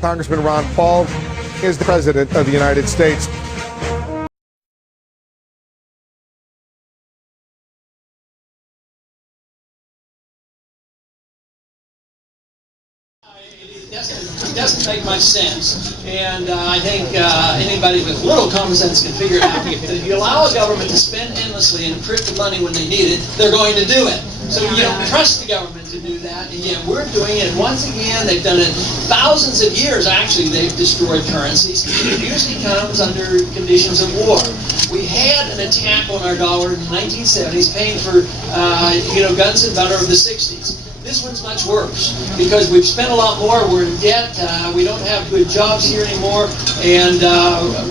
Congressman Ron Paul is the President of the United States. It doesn't make much sense, and I think anybody with little common sense can figure it out. If you allow a government to spend endlessly and print the money when they need it, they're going to do it. So you don't trust the government to do that, and yet we're doing it. Once again, they've done it thousands of years, actually, they've destroyed currencies. It usually comes under conditions of war. We had an attack on our dollar in the 1970s, paying for guns and butter of the 60s. This one's much worse because we've spent a lot more, we're in debt, we don't have good jobs here anymore, and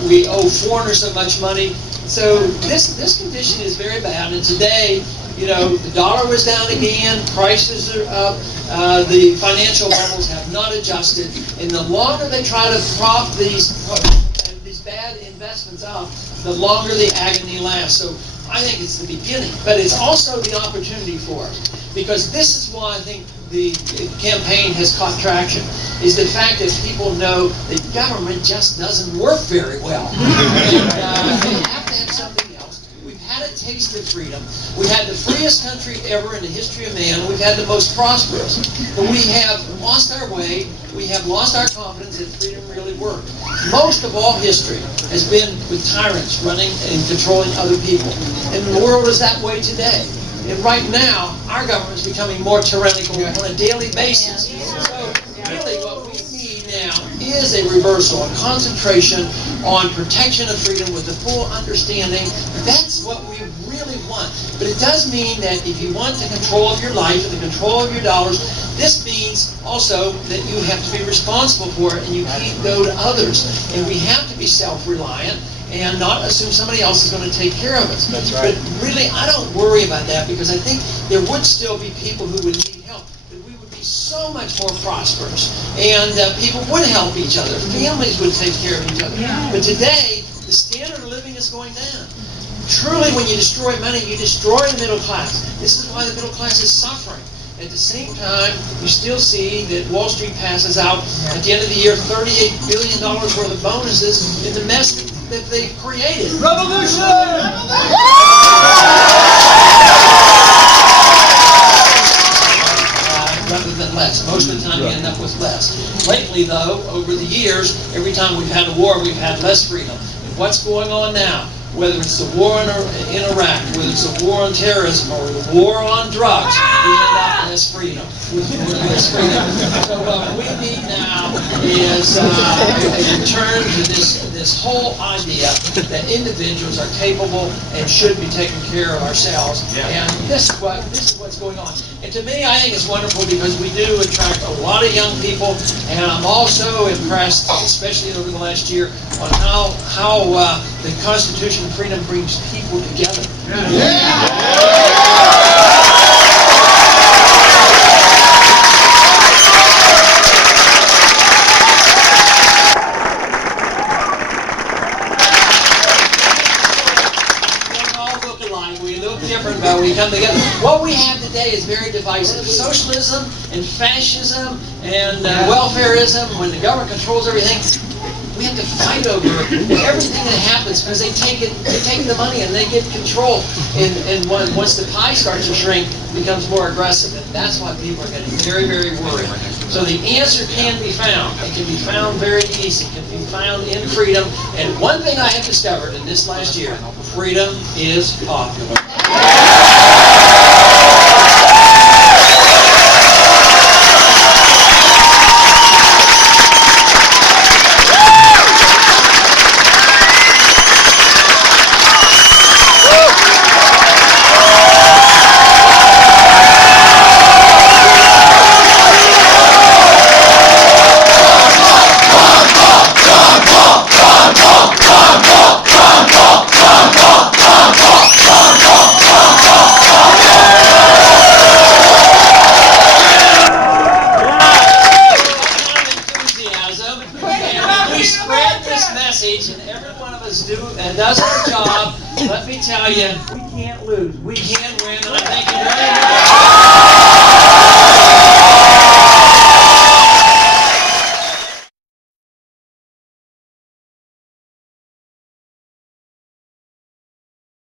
we owe foreigners so much money. So this condition is very bad, and today, the dollar was down again, prices are up, the financial bubbles have not adjusted, and the longer they try to prop these bad investments up, the longer the agony lasts. So I think it's the beginning, but it's also the opportunity for us. Because this is why I think the campaign has caught traction, is the fact that people know that government just doesn't work very well. And they have to have something else. We've had a taste of freedom. We've had the freest country ever in the history of man. We've had the most prosperous. But we have lost our way. We have lost our confidence that freedom really worked. Most of all history has been with tyrants running and controlling other people. And the world is that way today. And right now, our government is becoming more tyrannical on a daily basis. So really what we need now is a reversal, a concentration on protection of freedom with the full understanding that's what we really want. But it does mean that if you want the control of your life and the control of your dollars, this means also that you have to be responsible for it and you can't go to others. And we have to be self-reliant and not assume somebody else is going to take care of us. That's right. But really, I don't worry about that because I think there would still be people who would need help. But we would be so much more prosperous. And people would help each other. Families would take care of each other. Yeah. But today, the standard of living is going down. Truly, when you destroy money, you destroy the middle class. This is why the middle class is suffering. At the same time, you still see that Wall Street passes out, at the end of the year, $38 billion worth of bonuses in the mess that they've created. Revolution! Rather than less. Most of the time you end up with less. Lately, though, over the years, every time we've had a war, we've had less freedom. And what's going on now? Whether it's the war in Iraq, whether it's the war on terrorism, or the war on drugs, we end up less freedom. So what we need now is a return to this whole idea that individuals are capable and should be taking care of ourselves. And this is what's going on. And to me, I think it's wonderful because we do attract a lot of young people, and I'm also impressed, especially over the last year, on how the Constitution of Freedom brings people together. We look different, but we come together. What we have today is very divisive. Socialism and fascism and welfareism, when the government controls everything, we have to fight over everything that happens because they take the money and they get control. And once the pie starts to shrink, it becomes more aggressive. And that's why people are getting very, very worried. So the answer can be found. It can be found very easy. It can be found in freedom. And one thing I have discovered in this last year, freedom is popular.